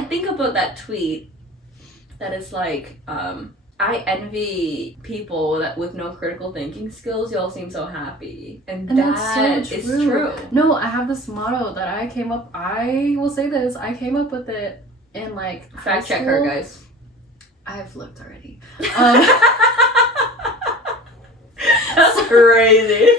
I think about that tweet that is like, I envy people that with no critical thinking skills. Y'all seem so happy, and that that's so is true. true. No, I have this motto that I will say this, I came up with it in like Fact check her, guys. I've looked already. That's crazy.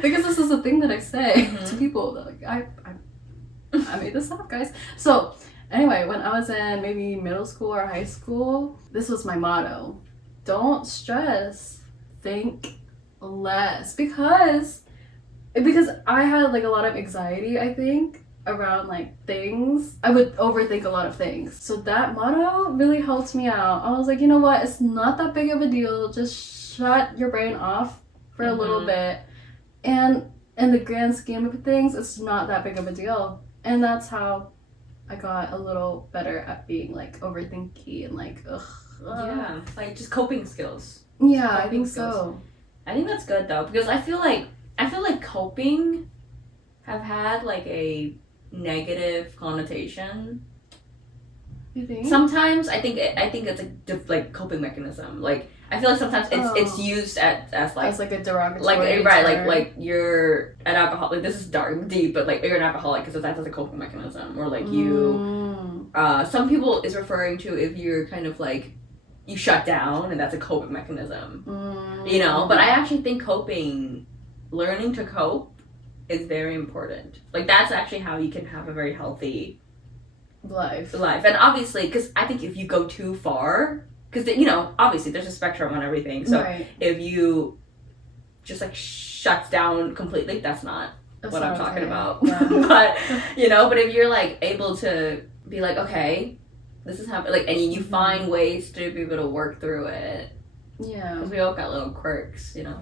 Because this is the thing that I say to people. Like I made this up, guys. So anyway, when I was in maybe middle school or high school, this was my motto: don't stress, think less. Because I had like a lot of anxiety, I think, around like things. I would overthink a lot of things. So that motto really helped me out. I was like, you know what? It's not that big of a deal. Just shut your brain off for a little bit. And in the grand scheme of things, it's not that big of a deal. And that's how I got a little better at being like overthinky and like, Yeah, like just coping skills. Yeah, I think so. I think that's good though, because I feel like coping have had like a negative connotation. You think? Sometimes I think it's a like coping mechanism. Like I feel like sometimes it's used as like a derogatory like right term. like you're an alcoholic. Like, this is deep, but like you're an alcoholic because that's a coping mechanism, or like you. Some people is referring to if you're kind of like you shut down and that's a coping mechanism. You know, but I actually think learning to cope is very important. Like that's actually how you can have a very healthy life. And obviously, because I think if you go too far, because you know, obviously there's a spectrum on everything. So if you just like shuts down completely, that's not what I'm talking about. Yeah. But you know, but if you're like able to be like, okay, this is happening, like, and you find ways to be able to work through it. Yeah. Because we all got little quirks, you know.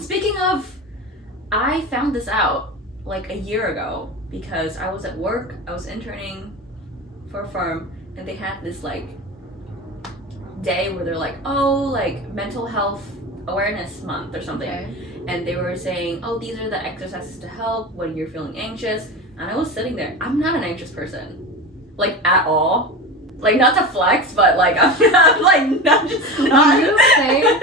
Speaking of, I found this out like a year ago because I was at work. I was interning for a firm, and they had this like day where they're like, oh, like mental health awareness month or something. And they were saying, oh, these are the exercises to help when you're feeling anxious. And I was sitting there. I'm not an anxious person, like at all. Like, not to flex, but like I'm like not just not. When you say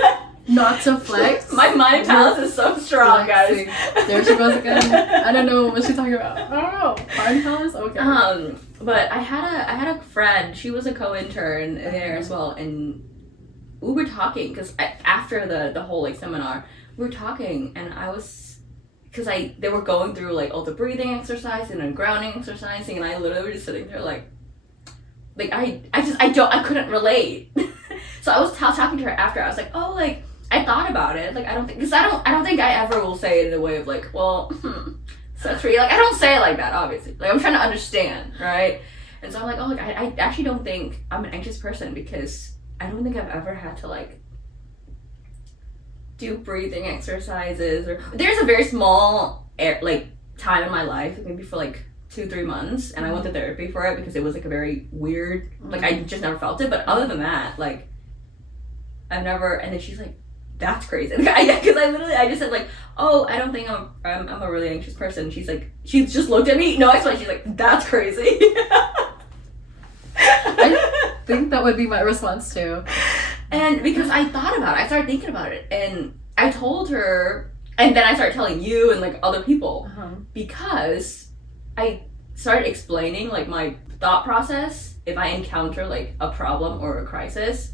not to flex, my mind palace is so strong, flexing. Guys. There she goes again. I don't know what she's talking about. I don't know. Mind palace? Okay. But I had a friend. She was a co-intern there as well, and we were talking because after the whole like seminar, we were talking, and I was because they were going through like all the breathing exercise and then grounding exercising, and I literally was just sitting there like I couldn't relate. So I was talking to her after. I was like, oh, like I thought about it. Like I don't think I ever will say it in a way of like, well, so that's for you. Like I don't say it like that, obviously. Like I'm trying to understand, right? And so I'm like, oh, like I actually don't think I'm an anxious person because I don't think I've ever had to like do breathing exercises or there's a very small like time in my life, maybe for like 2-3 months, and I went to therapy for it because it was like a very weird, like I just never felt it. But other than that, like I've never. And then she's like, "That's crazy," because I just said like, "Oh, I don't think I'm a really anxious person." She's like, she just looked at me, no explanation. She's like, "That's crazy." I think that would be my response too. And because I thought about it, I started thinking about it, and I told her, and then I started telling you and like other people because I started explaining like my thought process if I encounter like a problem or a crisis,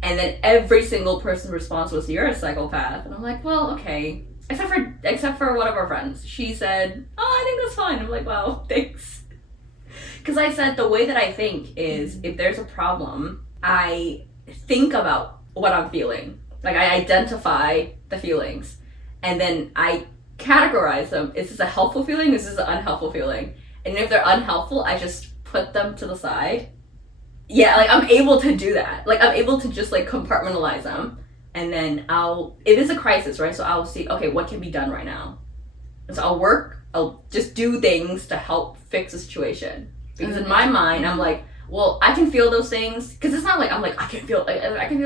and then every single person's response was, "You're a psychopath," and I'm like, well, okay, except for one of our friends. She said, "Oh, I think that's fine." I'm like, wow, thanks. Because I said the way that I think is if there's a problem, I think about what I'm feeling. Like I identify the feelings, and then I categorize them. Is this a helpful feeling? Is this an unhelpful feeling? And if they're unhelpful, I just put them to the side. Yeah, like I'm able to do that. Like I'm able to just like compartmentalize them, and then if it's a crisis, right? So I'll see, okay, what can be done right now? And so I'll just do things to help fix the situation. Because in my mind, I'm like, well, I can feel those things. Because it's not like I'm like, I can feel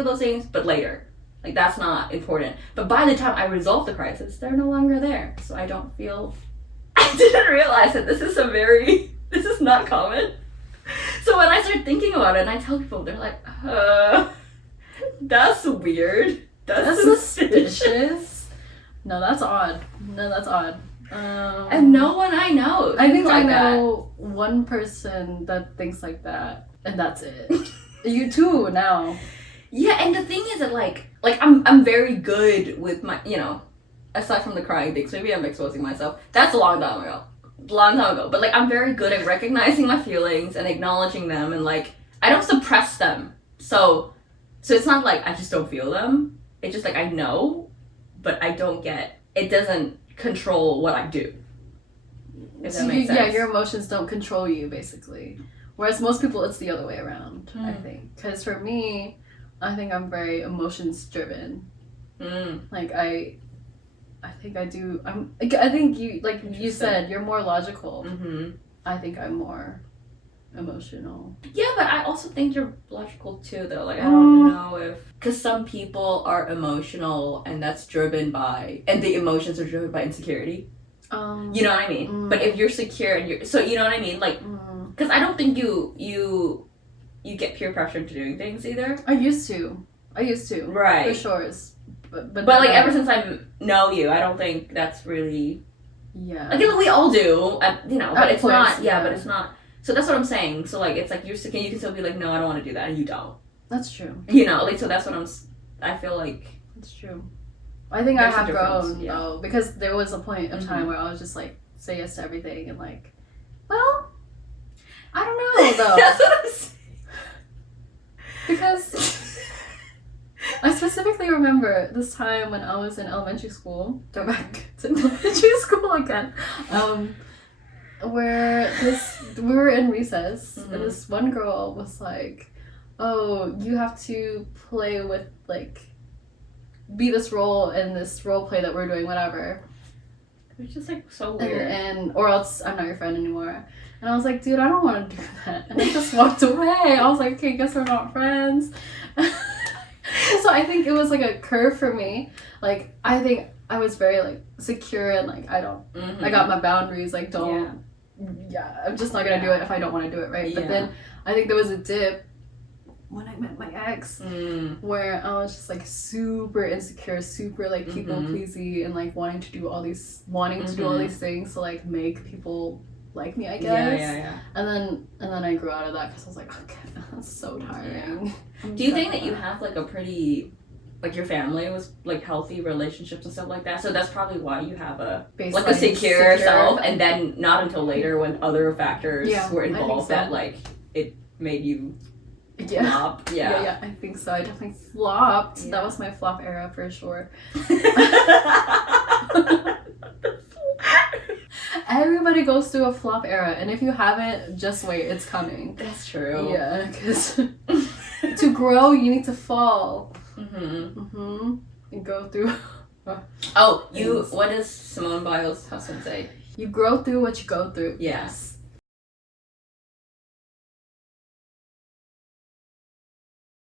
those things, but later. Like that's not important. But by the time I resolve the crisis, they're no longer there. So I don't feel. I didn't realize that this is not common. So when I start thinking about it and I tell people, they're like, that's weird. That's suspicious. No, that's odd. And no one I know. I think like I know one person that thinks like that, and that's it. You too now. Yeah, and the thing is that like I'm very good with my, you know, aside from the crying things, maybe I'm exposing myself. That's a long time ago. But like I'm very good at recognizing my feelings and acknowledging them, and like I don't suppress them. So it's not like I just don't feel them. It's just like I know, but I don't get, it doesn't control what I do. If that makes sense. Yeah, your emotions don't control you, basically. Whereas most people, it's the other way around, I think. Because for me, I think I'm very emotions driven. Like I think I do. I think you, like you said, you're more logical. I think I'm more emotional. Yeah, but I also think you're logical too, though. Like I don't know if, because some people are emotional, and that's driven by, and the emotions are driven by insecurity. You know what I mean? But if you're secure and you're, so you know what I mean, like, because I don't think you get peer pressure into doing things either. I used to, right? For sure. But like ever since I know you, I don't think that's really. Yeah. I think we all do, you know, but it's course, not. Yeah, but it's not. So that's what I'm saying. So like, it's like you can still be like, no, I don't want to do that, and you don't. That's true. You know, like, so that's what I feel like. That's true. I think I have grown, yeah. though, because there was a point of time where I was just like, say yes to everything, and like, well, I don't know, though. That's what I'm saying. Because I specifically remember this time when I was in elementary school, go back to elementary school again, where we were in recess, and this one girl was like, oh, you have to play with, like, be this role in this role play that we're doing, whatever. It's just like so weird. And or else I'm not your friend anymore. And I was like, dude, I don't want to do that. And I just walked away. I was like, okay, guess we're not friends. So I think it was like a curve for me. Like, I think I was very like secure and like I got my boundaries. Like, don't. Yeah, I'm just not gonna do it if I don't want to do it, right? But then I think there was a dip when I met my ex, where I was just like super insecure, super like people pleasy, and like wanting to do all these things to like make people like me, I guess. Yeah. And then I grew out of that because I was like, okay, that's so tiring. Yeah. Do you think that you have like a pretty, like your family was like healthy relationships and stuff like that? So that's probably why you have a baseline, like a secure self, and then not until later when other factors were involved that like it made you. Flop. Yeah, I think so. I definitely flopped. Yeah. That was my flop era for sure. Everybody goes through a flop era, and if you haven't, just wait, it's coming. That's true. Yeah, because to grow, you need to fall. And go through. What does Simone Biles' husband say? You grow through what you go through. Yes.